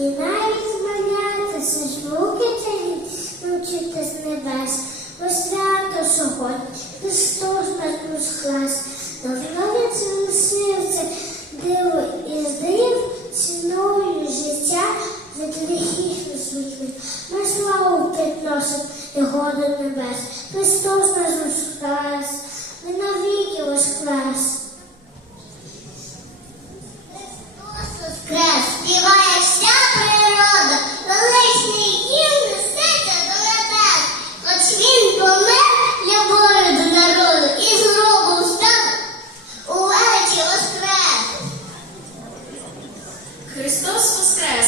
і навіть змалятися ж руки царі, вручити з небес, бо свято сьогодні Христос нас розклас, наводиться на серце диво і здив ціною життя за гріхів світлих. Ми славу підносимо його до небес. Христос нас воскрес, ми навіки воскрес. Христос воскрес, співає Помер любов'ю до народу і з гробу встав у величі воскрес. Христос Воскрес!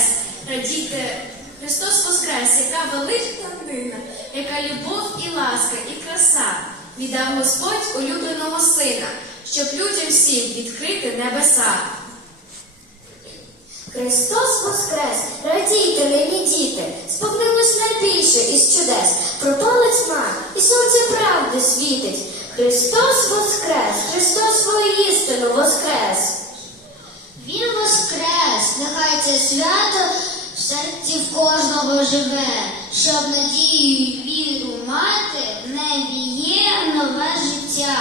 Радійте, Христос Воскрес, яка велична дина, яка любов і ласка, і краса віддав Господь улюбленого сина, щоб людям всім відкрити небеса. Христос Воскрес, радійте, нині діти, сповнилось найбільше із чудес, і сонце правди світить. Христос Воскрес, Христос свою істину Воскрес. Він воскрес, нехай це свято в серці в кожного живе, щоб надію і віру мати, в небі є нове життя.